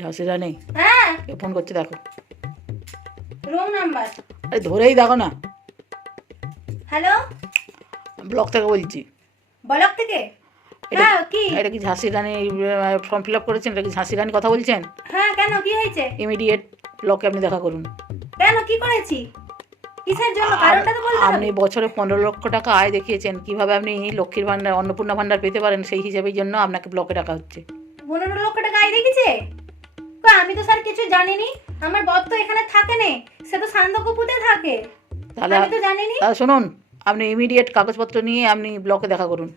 ঝাঁসিরা নেই? হ্যাঁ, কে ফোন করছে দেখো। Wrong number. আরে ধরেই দেখো না। হ্যালো, ব্লক থেকে বলছি। ব্লক থেকে? এটা হ্যাঁ, কি? এটা কি ঝাঁসি রানী ফর্ম ফিল আপ করেছেন? এটা কি ঝাঁসি রানী কথা বলছেন? হ্যাঁ, কেন, কি হয়েছে? ইমিডিয়েট ব্লকে আপনি দেখা করুন। কেন, কি করেছি? কিসের জন্য? কারণটা তো বলতে আপনি হবে। বছরে 15 লক্ষ টাকা আয় দেখিয়েছেন, কিভাবে আপনি লক্ষ্মীর ভান্ডার অন্নপূর্ণা ভান্ডার পেতে পারেন সেই হিসাবের জন্য আপনাকে ব্লকে ডাকা হচ্ছে। 15 লক্ষ টাকা আয় দেখেছে? কই, আমি তো স্যার কিছু জানিনি। আমার বর তো এখানে থাকে না, সে তো সান্দকপুতে থাকে। তাহলে আমি তো জানিনি। তাহলে শুনুন, আপনি ইমিডিয়েট কাগজপত্র নিয়ে আপনি ব্লকে দেখা করুন।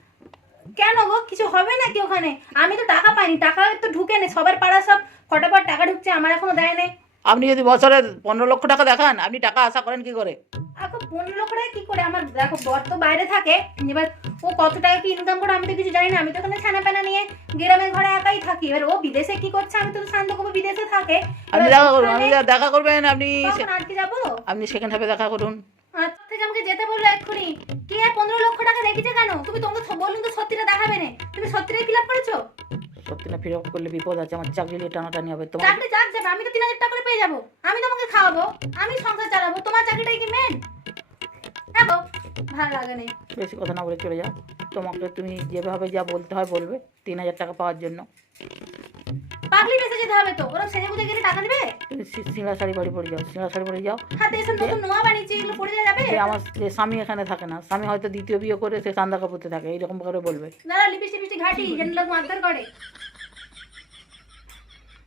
কেন গো, কিছু হবে নাকি ওখানে? আমি তো টাকা পাইনি, টাকা তো ঢুকে নেই। সবার পাড়া সব ফটাফট টাকা ঢুকছে, আমার এখনো দেয় নাই। আপনি যদি বছরে 15 লক্ষ টাকা দেখান, আপনি টাকা আশা করেন কি করে? এখন 15 লক্ষ টাকা কি করে? আমার দেখো, বর তো বাইরে থাকে, এবার ও কত টাকা কি ইনকাম করে আমি তো কিছু জানি না। আমি তো এখানে ছানা পেনা নিয়ে গ্রামের ঘরে একাই থাকি। এবার ও বিদেশে কি করছে, আমি তো সান্দকপু বিদেশে থাকে। আপনি দেখা করুন, আপনি দেখা করবেন, আপনি কখন আজকে যাবো? আপনি সেকেন্ড হাফে দেখা করুন। আর তার থেকে আমাকে যেতে বললো এক্ষুনি। কি আর 15 লক্ষ টাকা রেখেছে কেন? তুমি তোমাকে বলুন তো, সত্যিটা দেখাবে না। তুমি সত্যিটাই ফিল আপ করেছো? সত্যি না, ফিরে করলে বিপদ আছে, আমার চাকরি নিয়ে টানাটানি হবে তোমার। চাকরি যাক যাবে, আমি তো 3000 টাকা করে পেয়ে যাবো। আমি তোমাকে খাওয়াবো, আমি সংসার চালাবো। তোমার চাকরিটাই কি মেন? হ্যাঁ গো, ভালো লাগে না। বেশি কথা না বলে চলে যাও। তোমাকে তুমি যেভাবে যা বলতে হয় বলবে 3000 টাকা পাওয়ার জন্য। পাগলি বেঁচে যেতে হবে তো, ওরা সেজে গুজে গেলে টাকা দেবে? তুমি সিঙ্গা শাড়ি বাড়ি পরে যাও, সিঙ্গা শাড়ি পরে যাও। হাতে এসব নতুন নোয়া বানিয়েছি, এগুলো পড়ে যাবে? যে আমার যে স্বামী এখানে থাকে না, স্বামী হয়তো দ্বিতীয় বিয়ে করে সে চান্দা কাপুরতে থাকে, এইরকম করে বলবে। দাঁড়া, লিপস্টিক ফিপস্টিক ঘাটি, যেন লোক মারধর করে।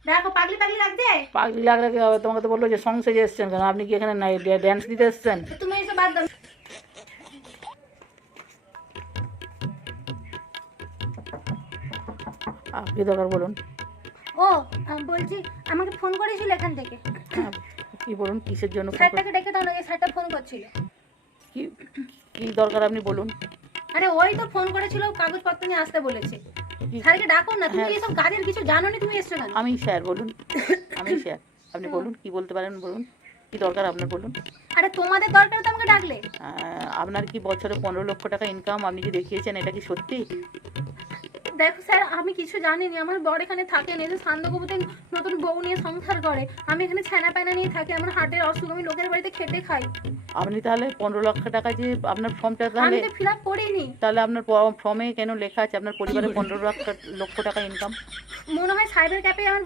দেখো, পাগলি পাগলি লাগছে। পাগলি লাগলে কি হবে? তোমাকে তো বললো যে সং সেজে এসছেন কেন? আপনি কি এখানে ড্যান্স দিতে এসছেন? তুমি এসব বাদ দাও। কি দরকার বলুন। ও, বলছি আমাকে ফোন করেছিল এখান থেকে। হ্যাঁ, কি বলুন, কিসের জন্য ফোন স্যারটাকে ডেকে দাও না, এই স্যারটা ফোন করছিল। কি কি দরকার আপনি বলুন। আরে ওই তো ফোন করেছিল, কাগজপত্র নিয়ে আসতে বলেছে। কি- স্যারকে ডাকো না, তুমি হ্যাঁ। এসব কাজের কিছু জানো না, তুমি এসছো কেন? আমি স্যার বলুন, আমি স্যার। আপনি বলুন, কি বলতে পারেন বলুন, কি দরকার আপনার বলুন। আরে তোমাদের দরকার তো আমাকে ডাকলে। আপনার কি বছরে 15 লক্ষ টাকা ইনকাম আপনি কি দেখিয়েছেন, এটা কি সত্যি? দেখো স্যার, আমি কিছু জানিনি। আমার বর এখানে থাকে না, যে সান্দকপুতে নতুন বউ নিয়ে সংসার করে। আমি এখানে ছানা প্যানা নিয়ে থাকি, আমার হার্টের অসুখ, আমি লোকের বাড়িতে খেটে খাই। আপনি তাহলে 15 লক্ষ টাকা যে আপনার ফর্মটা, আমি তাহলে তো ফিল আপ করিনি। তাহলে আপনার ফর্মে কেন লেখা আছে আপনার পরিবারে 15 লক্ষ টাকা ইনকাম? মনে হয় সাইবার ক্যাফে আমার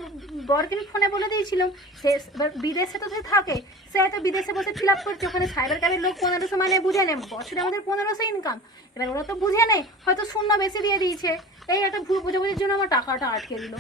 বরকে আমি ফোনে বলে দিয়েছিলাম। সে এবার বিদেশে তো সে থাকে, সে হয়তো বিদেশে বসে ফিল আপ করছে। ওখানে সাইবার ক্যাফের লোক 1500 মানে বুঝে নেয়, বছরে আমাদের 1500 ইনকাম। এবার ওরা তো বুঝে নেয়, হয়তো শূন্য বেশি দিয়ে দিয়েছে। এই একটা ভুল বোঝাবুঝির জন্য আমার টাকাটা আটকে দিল।